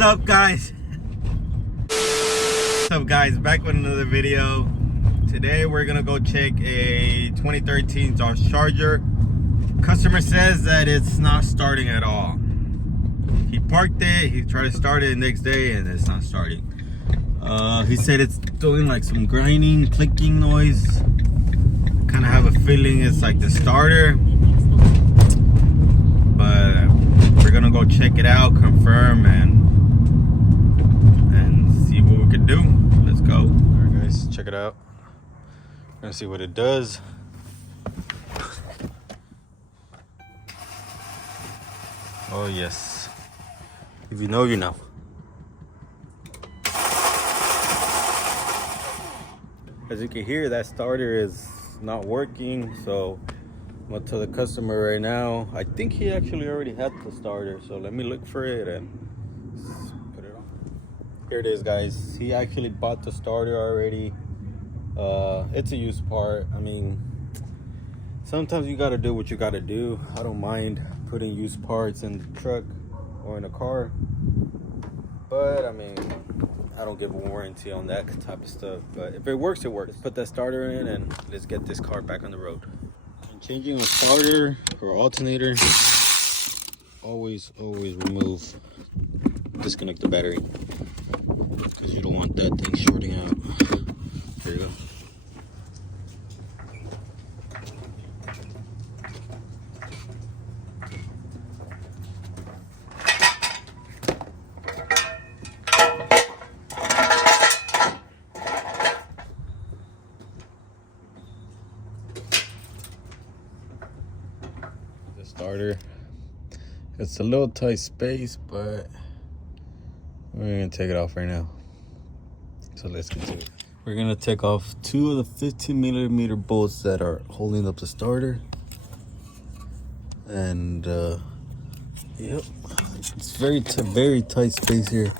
What's up, guys? What's up, guys? Back with another video. Today we're gonna go check a 2013 Dodge Charger. Customer says that it's not starting at all. He parked it, he tried to start it the next day, and it's not starting. He said it's doing like some grinding, clicking noise. Kind of have a feeling it's like the starter, but we're gonna go check it out, confirm, and see what we can do. Let's go. All right, guys, check it out. We're gonna see what it does. Oh yes, if you know, you know. As you can hear, that starter is not working, so I'm gonna tell the customer right now. I think he actually already had the starter, so let me look for it and put it on. Here it is, guys. He actually bought the starter already. It's a used part. I mean, sometimes you gotta do what you gotta do. I don't mind putting used parts in the truck or in a car, but I mean, I don't give a warranty on that type of stuff. But if it works, it works. Let's put that starter in and let's get this car back on the road. And changing a starter or alternator, always remove, disconnect the battery, because you don't want that thing shorting out. There you go. Starter, it's a little tight space, but we're gonna take it off right now. So let's continue. We're gonna take off 2 of the 15mm bolts that are holding up the starter, and yep, it's very tight space here.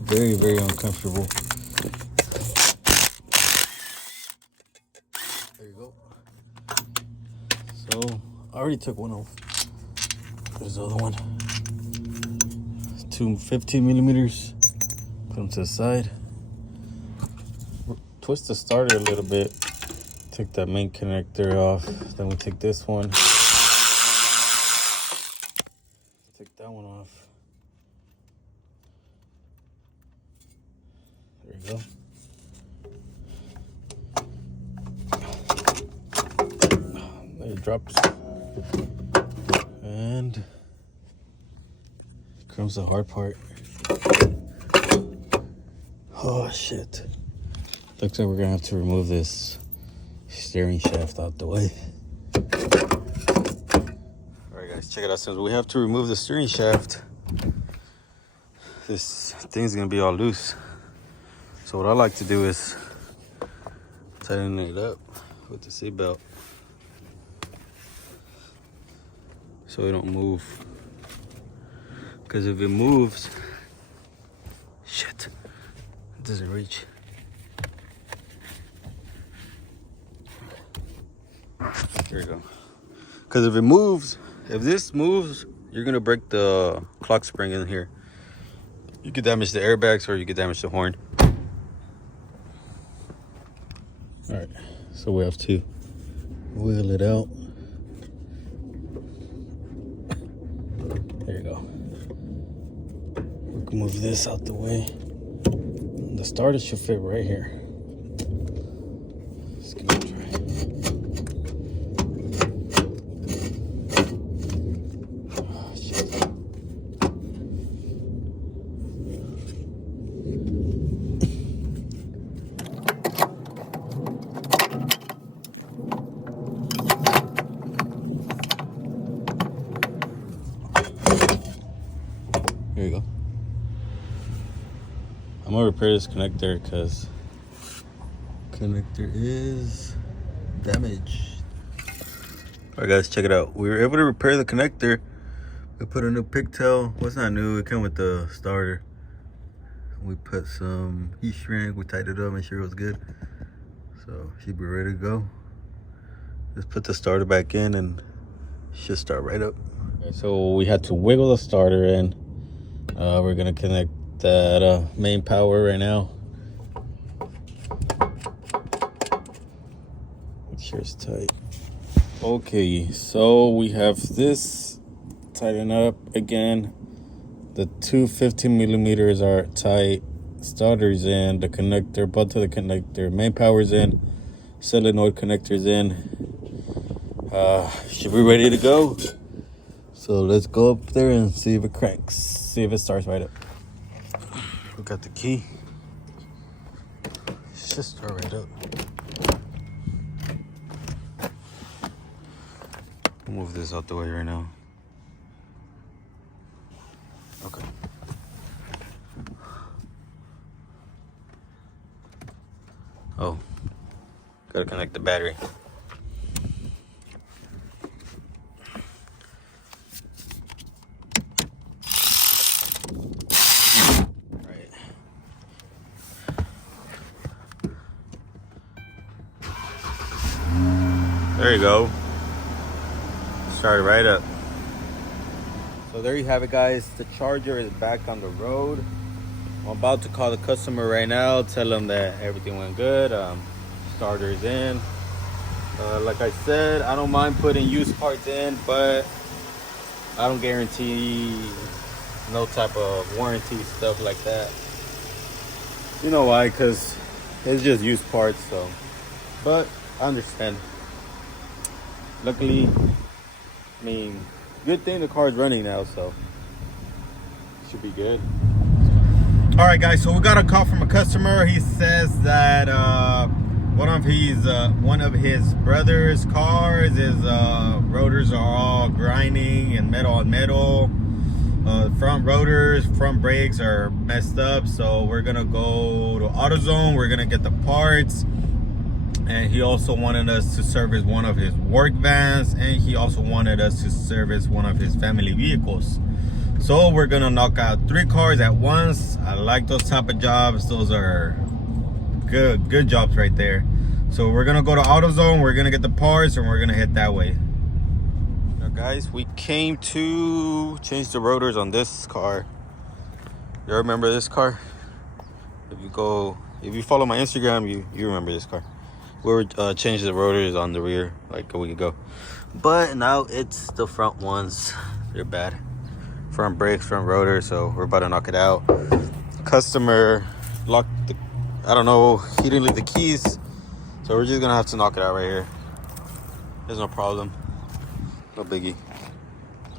Very uncomfortable. There you go. So I already took one off. There's the other one. 2 15mm. Put them to the side. Twist the starter a little bit. Take that main connector off. Then we take this one. Take that one off. There you go. There it drops. And here comes the hard part. Oh shit. Looks like we're gonna have to remove this steering shaft out the way. Alright guys, check it out. Since we have to remove the steering shaft, this thing's gonna be all loose. So what I like to do is tighten it up with the seat belt, so it don't move. Because if it moves, shit, it doesn't reach. There you go. Because if it moves, if this moves, you're gonna break the clock spring in here. You could damage the airbags or you could damage the horn. All right, so we have to wiggle it out. There you go. We can move this out the way. The starter should fit right here. Let's give it a try. Oh, shit. Here you go. I'm gonna repair this connector because connector is damaged. All right guys, check it out. We were able to repair the connector. We put a new pigtail. Well, it's not new, it came with the starter. We put some heat shrink, we tightened it up, make sure it was good. So should be ready to go. Just put the starter back in and it should start right up. Okay, so we had to wiggle the starter in. We're gonna connect that main power right now. Make sure it's tight. Okay, so we have this tighten up again. The two 15 millimeters are tight. Starter's in. The connector, butt to the connector. Main power's in. Solenoid connector's in. Should be ready to go. So let's go up there and see if it cranks. See if it starts right up. We got the key. Should start right up. Move this out the way right now. Okay. Oh, gotta connect the battery. Right. There you go. Started right up. So there you have it, guys. The charger is back on the road. I'm about to call the customer right now, tell them that everything went good. Starter's in. Like I said, I don't mind putting used parts in, but I don't guarantee no type of warranty, stuff like that. You know why? Because it's just used parts. So, but I understand. Luckily, I mean, good thing the car's running now, so should be good. All right, guys, so we got a call from a customer. He says that one of his brother's cars, his rotors are all grinding and metal on metal. Front rotors, front brakes are messed up, so we're gonna go to AutoZone. We're gonna get the parts. And he also wanted us to service one of his work vans, and he also wanted us to service one of his family vehicles. So we're gonna knock out 3 cars at once. I like those type of jobs. Those are good jobs right there. So we're gonna go to AutoZone, we're gonna get the parts, and we're gonna head that way. Now guys, we came to change the rotors on this car. You remember this car? If you follow my Instagram, you remember this car. We were changing the rotors on the rear like a week ago, but now it's the front ones. They're bad. Front brakes, front rotor, so we're about to knock it out. Customer locked the, I don't know, he didn't leave the keys, so we're just gonna have to knock it out right here. There's no problem, no biggie.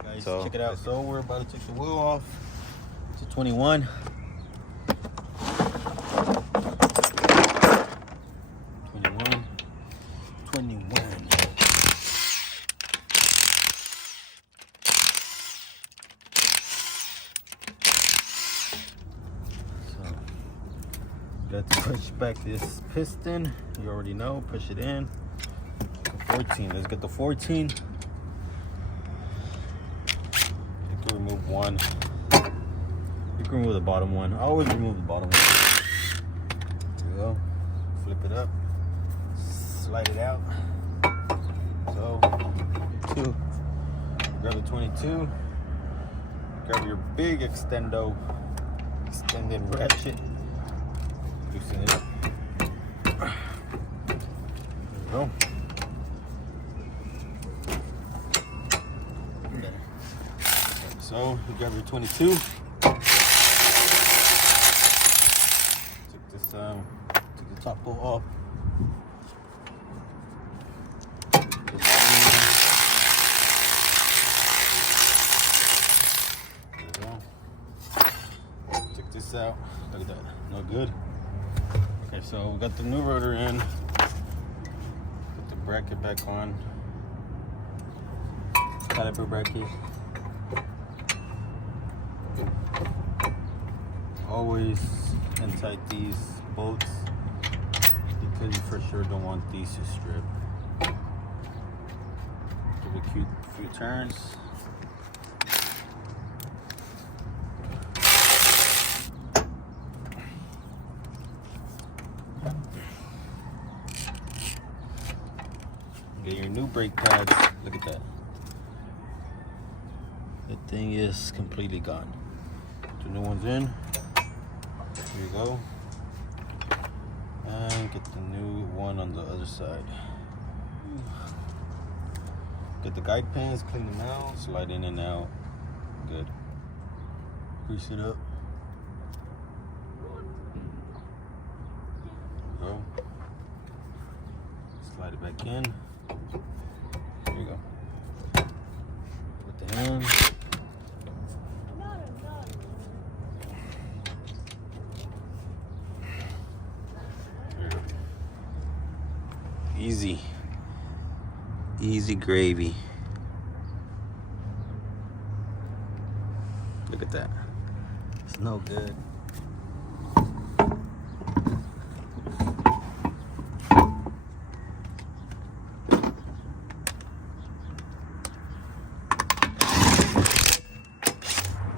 Guys, so check it out. So we're about to take the wheel off. It's a 21. 21. So, let's push back this piston. You already know, push it in. 14, let's get the 14. You can remove one. You can remove the bottom one. I always remove the bottom one. There you go. Flip it up. Slide it out. So, grab the 22. Grab your big extended ratchet. Loosen it up. There you go. So, you grab your 22. Take the top bolt off. Out. Look at that. No good. Okay, so we got the new rotor in. Put the bracket back on. Caliper bracket. Always untight these bolts because you for sure don't want these to strip. Give it a few turns. Get your new brake pads. Look at that. The thing is completely gone. the new ones in. Here you go. And get the new one on the other side. Get the guide pins, clean them out, slide in and out. Good. Grease it up. Go. Slide it back in. There you go. With the hand. Easy. Easy gravy. Look at that. It's no good.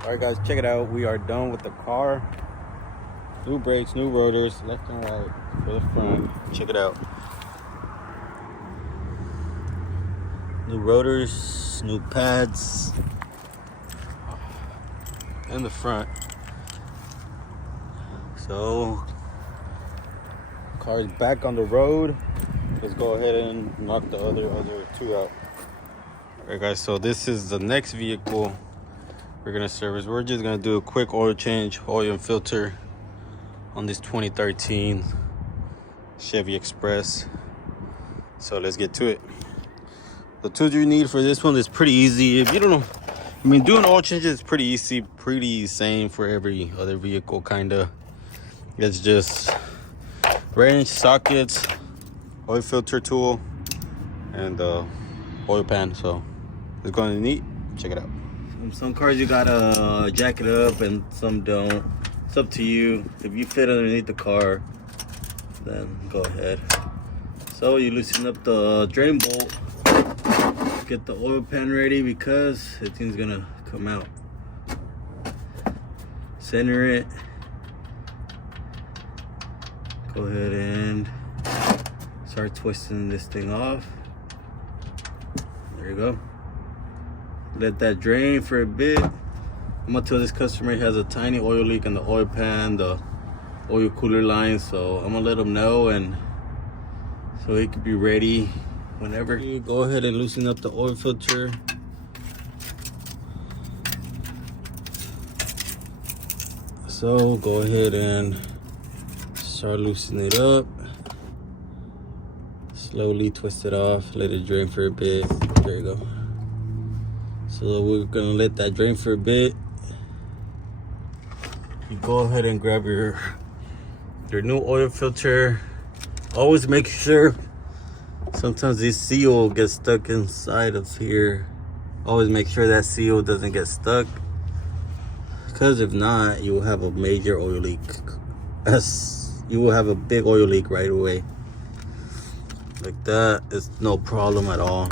Alright guys, check it out. We are done with the car. New brakes, new rotors, left and right for the front. Check it out. New rotors, new pads in the front. So, car's back on the road. Let's go ahead and knock the other two out. Alright guys, so this is the next vehicle we're gonna service. We're just gonna do a quick oil change, oil and filter on this 2013 Chevy Express. So let's get to it. The tools you need for this one is pretty easy. If you don't know, I mean, doing oil changes is pretty easy, pretty same for every other vehicle, kinda. It's just wrench, sockets, oil filter tool, and oil pan. So it's going to neat. Check it out. Some cars you gotta jack it up, and some don't. It's up to you. If you fit underneath the car, then go ahead. So you loosen up the drain bolt. Get the oil pan ready because the thing's gonna come out. Center it. Go ahead and start twisting this thing off. There you go. Let that drain for a bit. I'm gonna tell this customer he has a tiny oil leak in the oil pan, the oil cooler line, so I'm gonna let him know, and so he could be ready whenever. You go ahead and loosen up the oil filter. So go ahead and start loosening it up. Slowly twist it off, let it drain for a bit. There you go. So we're gonna let that drain for a bit. You go ahead and grab your new oil filter. Always make sure, sometimes this seal gets stuck inside of here. Always make sure that seal doesn't get stuck, because if not, you will have a major oil leak. You will have a big oil leak right away. Like that, it's no problem at all.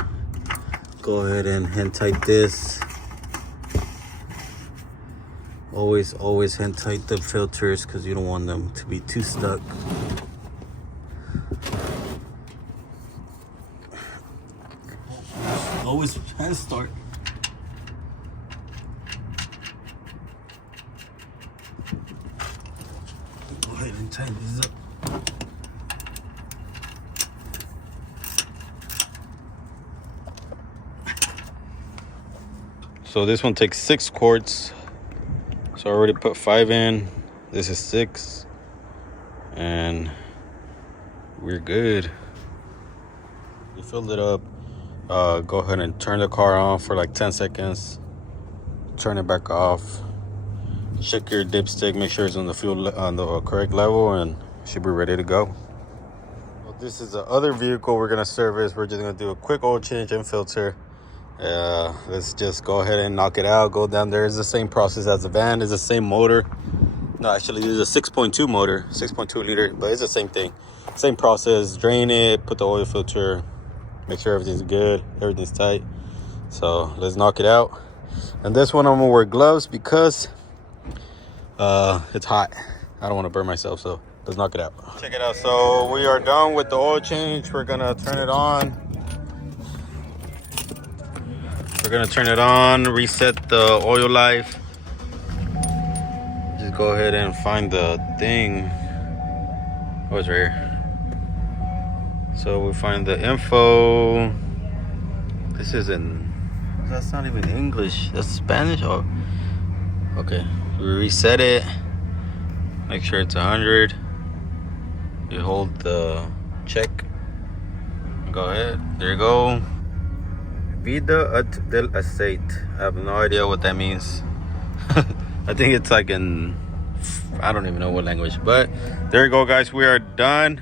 Go ahead and hand tight this. Always hand tight the filters, because you don't want them to be too stuck. Always hand start. Go ahead and tighten this up. So this one takes 6 quarts. So I already put 5 in. This is 6. And we're good. You filled it up. Go ahead and turn the car on for like 10 seconds. Turn it back off. Check your dipstick. Make sure it's on the fuel on the correct level, and you should be ready to go. Well, this is the other vehicle we're gonna service. We're just gonna do a quick oil change and filter. Let's just go ahead and knock it out. Go down there. It's the same process as the van. It's the same motor. No, actually, it's a 6.2 motor, 6.2 liter, but it's the same thing. Same process. Drain it, put the oil filter, make sure everything's good, everything's tight. So let's knock it out. And this one I'm gonna wear gloves because it's hot. I don't want to burn myself, so let's knock it out. Check it out. So we are done with the oil change. We're gonna turn it on. We're gonna turn it on, reset the oil life. go ahead and find the thing. Oh, it's right here. So we find the info. This is that's not even English. That's Spanish. Oh, okay. We reset it. Make sure it's 100. You hold the check. Go ahead. There you go. Vida del Aceite. I have no idea what that means. I think it's like in, I don't even know what language. But there you go, guys. We are done.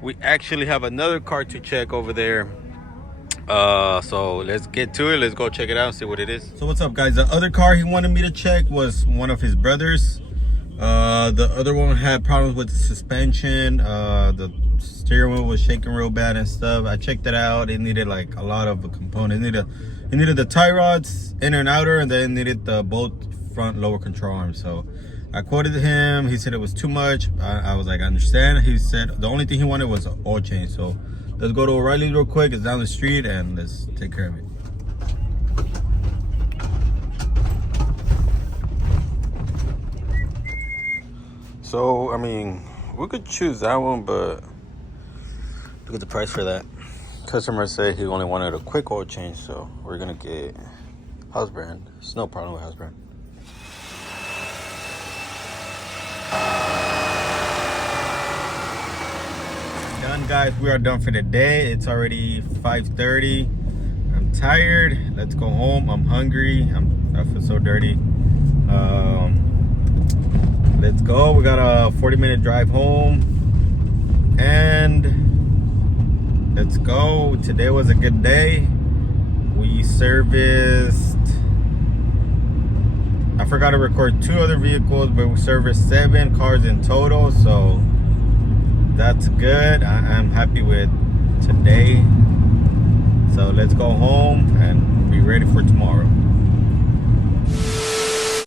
We actually have another car to check over there. So let's get to it. Let's go check it out and see what it is. So what's up, guys? The other car he wanted me to check was one of his brothers. The other one had problems with the suspension. The steering wheel was shaking real bad and stuff. I checked it out. It needed like a lot of components. It needed the tie rods, inner and outer, and then needed the both front lower control arms. So I quoted him. He said it was too much. I was like, I understand. He said the only thing he wanted was an oil change. So let's go to O'Reilly's real quick. It's down the street, and let's take care of it. So, I mean, we could choose that one, but look at the price for that. Customer said he only wanted a quick oil change, so we're gonna get house brand. There's no problem with house brand. Done, guys. We are done for the day. It's already 5:30. I'm tired. Let's go home. I'm hungry. I feel so dirty. Let's go. We got a 40-minute drive home, and let's go. Today was a good day. We serviced, I forgot to record 2 other vehicles, but we serviced 7 cars in total, so that's good. I'm happy with today. So let's go home and be ready for tomorrow.